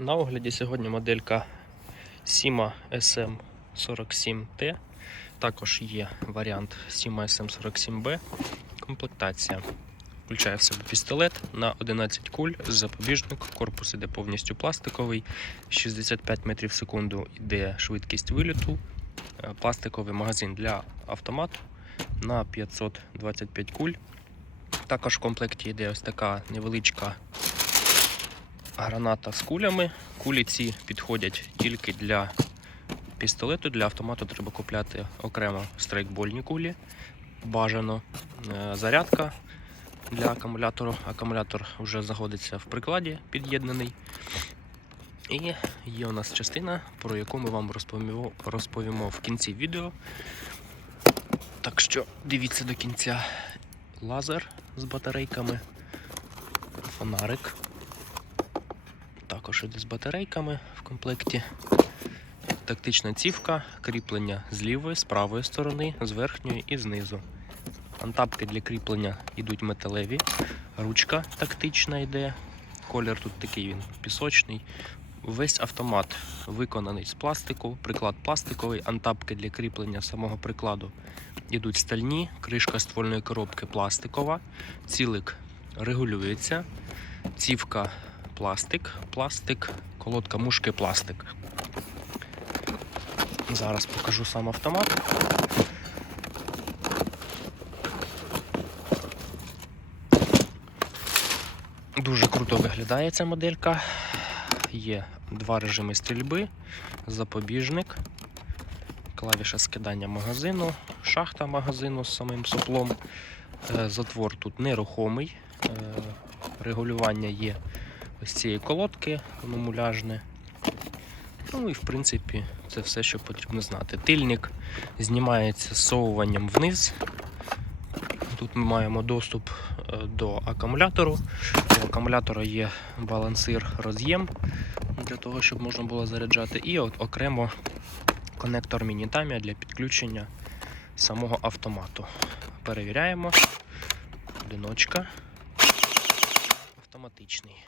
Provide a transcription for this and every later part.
На огляді сьогодні моделька Sima SM47T. Також є варіант Sima SM47B. Комплектація. Включає в себе пістолет на 11 куль, запобіжник, корпус іде повністю пластиковий, 65 метрів в секунду йде швидкість виліту, е, пластиковий магазин для автомату на 525 куль. Також в комплекті йде ось така невеличка граната з кулями. Кулі ці підходять тільки для пістолету, для автомату треба купляти окремо страйкбольні кулі. Бажано Е, зарядка для акумулятору. Акумулятор вже знаходиться в прикладі під'єднаний. І є у нас частина, про яку ми вам розповімо, розповімо в кінці відео. Так що дивіться до кінця лазер з батарейками, фонарик. Також іде з батарейками в комплекті. Тактична цівка, кріплення з лівої, з правої сторони, з верхньої і знизу. Антапки для кріплення йдуть металеві, ручка тактична йде. Колір тут такий він пісочний. Весь автомат виконаний з пластику, приклад пластиковий, антапки для кріплення самого прикладу йдуть стальні, кришка ствольної коробки пластикова, цілик регулюється, цівка пластик, пластик, колодка мушки пластик. Зараз покажу сам автомат. Дуже круто виглядає ця моделька. Є два режими стрільби, запобіжник, клавіша скидання магазину, шахта магазину з самим соплом. Е, Затвор тут нерухомий. Е, Регулювання є ось цієї колодки, муляжне. Ну і в принципі це все, що потрібно знати. Тильник знімається зсовуванням вниз. Тут ми маємо доступ е, до акумулятору. У акумулятора є балансир роз'єм для того, щоб можна було заряджати. І от окремо конектор Мінітамія для підключення самого автомату. Перевіряємо. Одиночка. Автоматичний.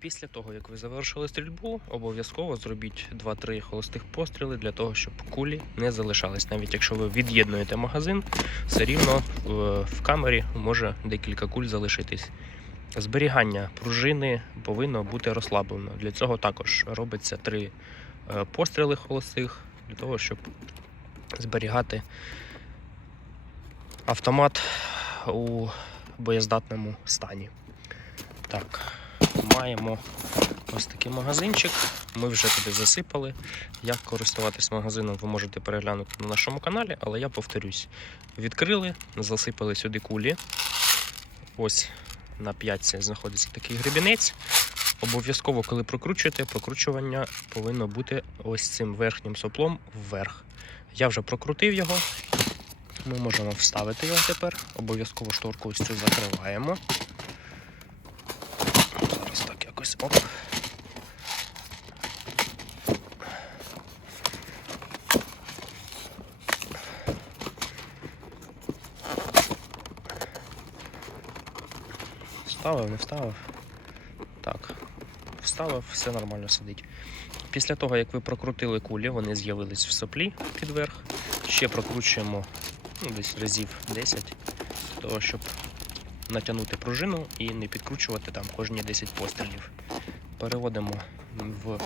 Після того, як ви завершили стрільбу, обов'язково зробіть 2-3 холостих постріли для того, щоб кулі не залишались. Навіть якщо ви від'єднуєте магазин, все рівно в, в камері може декілька куль залишитись. Зберігання пружини повинно бути розслаблено. Для цього також робиться 3 постріли холостих, для того, щоб зберігати автомат у боєздатному стані. Так, маємо ось такий магазинчик. Ми вже туди засипали. Як користуватись магазином, ви можете переглянути на нашому каналі, але я повторюсь: відкрили, засипали сюди кулі. Ось на п'ятці знаходиться такий гребінець. Обов'язково, коли прокручуєте, прокручування повинно бути ось цим верхнім соплом вверх. Я вже прокрутив його. Ми можемо вставити його тепер. Обов'язково шторку ось цю закриваємо. Якось оп. Вставив, не вставив. Так, вставив, все нормально сидить. Після того, як ви прокрутили кулі, вони з'явились в соплі підверх. Ще прокручуємо ну, десь разів 10, для того, щоб натягнути пружину і не підкручувати там кожні 10 пострілів. Переводимо в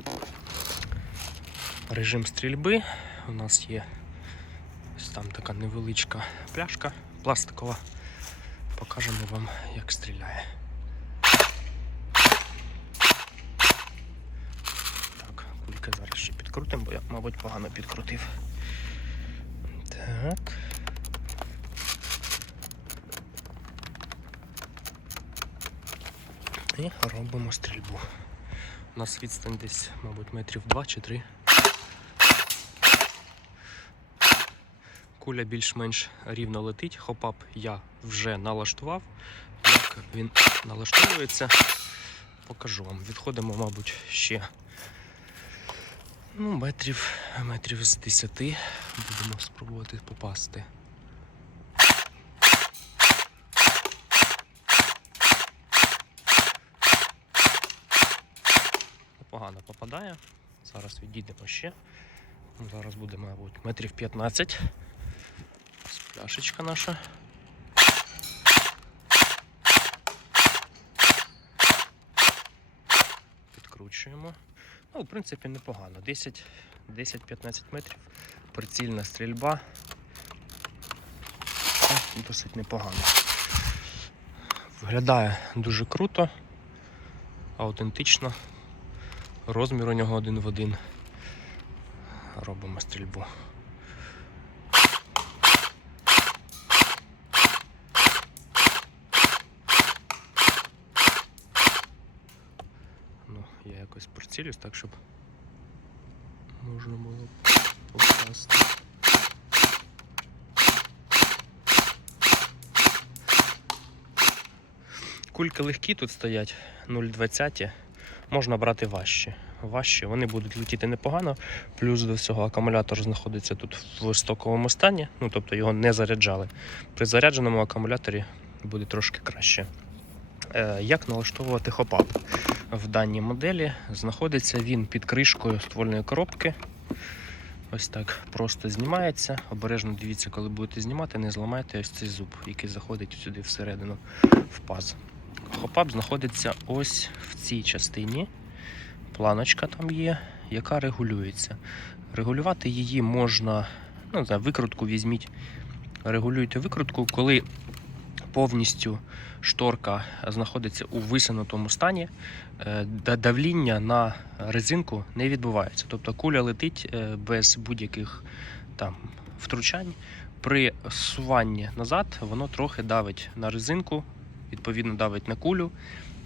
режим стрільби. У нас є там така невеличка пляшка пластикова. Покажемо вам, як стріляє. Так, кульки зараз ще підкрутимо, бо я, мабуть, погано підкрутив. Так. І робимо стрільбу. У нас відстань десь, мабуть, метрів 2 чи 3. Куля більш-менш рівно летить. Хопап я вже налаштував. Як він налаштовується, покажу вам. Відходимо, мабуть, ще ну, метрів, метрів з 10. Будемо спробувати попасти. Непогано попадає. Зараз відійдемо ще. Ну, Зараз буде, мабуть, метрів 15. Ось Пляшечка наша. Підкручуємо. Ну, в принципі, непогано. 10 10-15 метрів. Прицільна стрільба. Досить непогано. Виглядає дуже круто, аутентично. Розмір у нього один в один. Робимо стрільбу. Ну, я якось прицілюсь так, щоб можна було попасти. Кульки легкі тут стоять 0,20. Можна брати важчі. Важчі, вони будуть летіти непогано. Плюс до всього акумулятор знаходиться тут в стоковому стані, ну тобто його не заряджали. При зарядженому акумуляторі буде трошки краще. Е, Як налаштовувати хопап? В даній моделі знаходиться він під кришкою ствольної коробки. Ось так просто знімається. Обережно дивіться, коли будете знімати, не зламайте ось цей зуб, який заходить сюди всередину в паз. Хопап знаходиться ось в цій частині. Планочка там є, яка регулюється. Регулювати її можна, ну, знаю, викрутку візьміть. Регулюйте викрутку, коли повністю шторка знаходиться у висунутому стані, е, давління на резинку не відбувається. Тобто куля летить е, без будь-яких там втручань. При суванні назад воно трохи давить на резинку, відповідно давить на кулю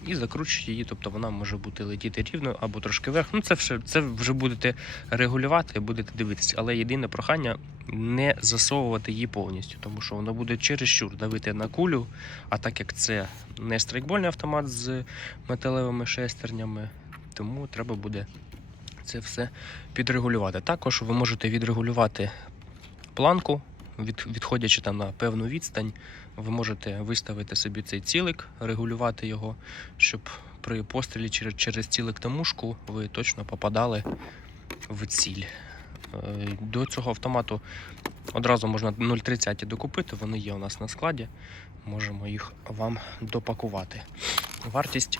і закручує її, тобто вона може бути летіти рівно або трошки вверх. Ну це все це вже будете регулювати, будете дивитися. Але єдине прохання не засовувати її повністю, тому що воно буде чересчур давити на кулю. А так як це не страйкбольний автомат з металевими шестернями, тому треба буде це все підрегулювати. Також ви можете відрегулювати планку, від, відходячи там на певну відстань, ви можете виставити собі цей цілик, регулювати його, щоб при пострілі через, цілик та мушку ви точно попадали в ціль. Е, До цього автомату одразу можна 0,30 докупити, вони є у нас на складі. Можемо їх вам допакувати. Вартість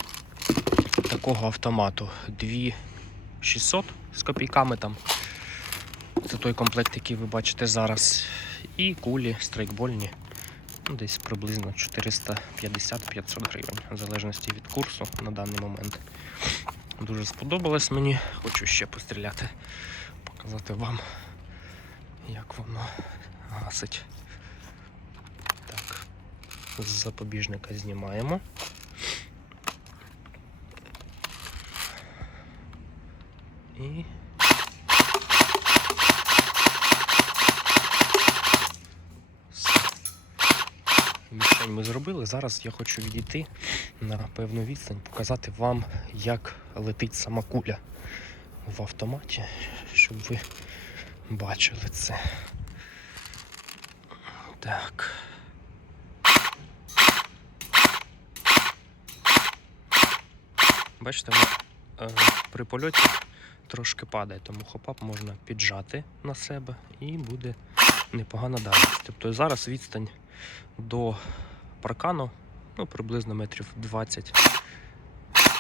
такого автомату 2600 з копійками там. Це той комплект, який ви бачите зараз. І кулі страйкбольні. Ну, Десь приблизно 450-500 гривень, в залежності від курсу на даний момент. Дуже сподобалось мені. Хочу ще постріляти, показати вам, як воно гасить. Так, з запобіжника знімаємо. І все. Мішень ми зробили. Зараз я хочу відійти на певну відстань, показати вам, як летить сама куля в автоматі, щоб ви бачили це. Так. Бачите, вона е, при польоті трошки падає, тому хопап можна піджати на себе і буде непогано далі. Тобто зараз відстань до паркану, ну приблизно метрів 20.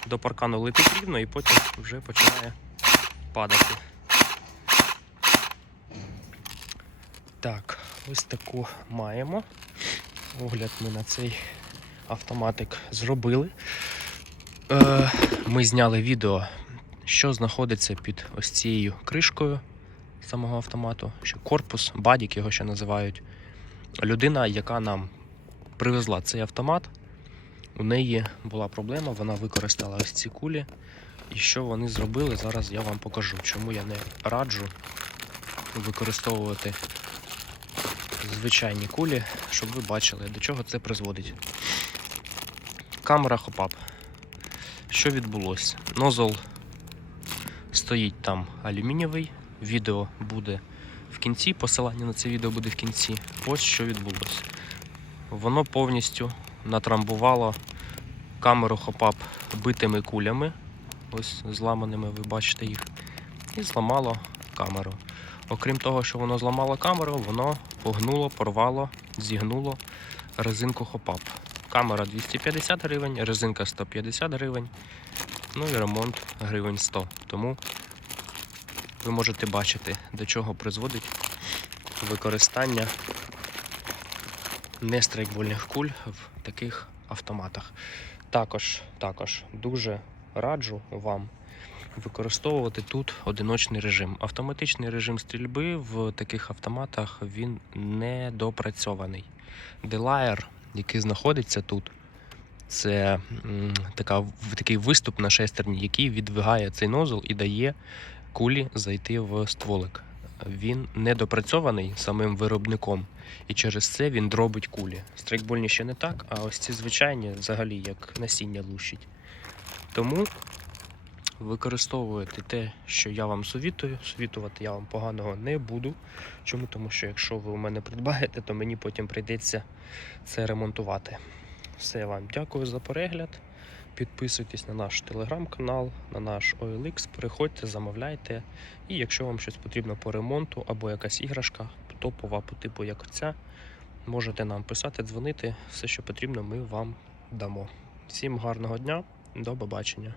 До паркану летить рівно і потім вже починає падати. Так, ось таку маємо. Огляд ми на цей автоматик зробили. Е, ми зняли відео, що знаходиться під ось цією кришкою самого автомату, корпус, бадік його ще називають. Людина, яка нам привезла цей автомат, у неї була проблема, вона використала ось ці кулі. І що вони зробили, зараз я вам покажу, чому я не раджу використовувати звичайні кулі, щоб ви бачили, до чого це призводить. Камера хопап. Що відбулося? Нозол стоїть там алюмінієвий, відео буде в кінці, посилання на це відео буде в кінці. Ось що відбулося. Воно повністю натрамбувало камеру хопап битими кулями ось зламаними, ви бачите їх, і зламало камеру. Окрім того, що воно зламало камеру, воно погнуло, порвало, зігнуло резинку хопап. Камера 250 гривень, резинка 150 гривень, ну і ремонт гривень 100. Тому ви можете бачити, до чого призводить використання нестрейкбольних куль в таких автоматах. Також, також дуже раджу вам використовувати тут одиночний режим. Автоматичний режим стрільби в таких автоматах він не допрацьований. Делаєр, який знаходиться тут, це така, такий виступ на шестерні, який відвигає цей нозл і дає кулі зайти в стволик. Він не допрацьований самим виробником, і через це він дробить кулі. Страйкбольні ще не так, а ось ці звичайні взагалі як насіння лущить. Тому використовуйте те, що я вам совітую. Совітувати я вам поганого не буду. Чому? Тому що якщо ви у мене придбаєте, то мені потім прийдеться це ремонтувати. Все вам дякую за перегляд. Підписуйтесь на наш телеграм-канал, на наш OLX, переходьте, замовляйте. І якщо вам щось потрібно по ремонту або якась іграшка топова по типу як ця, можете нам писати, дзвонити. Все, що потрібно, ми вам дамо. Всім гарного дня, до побачення.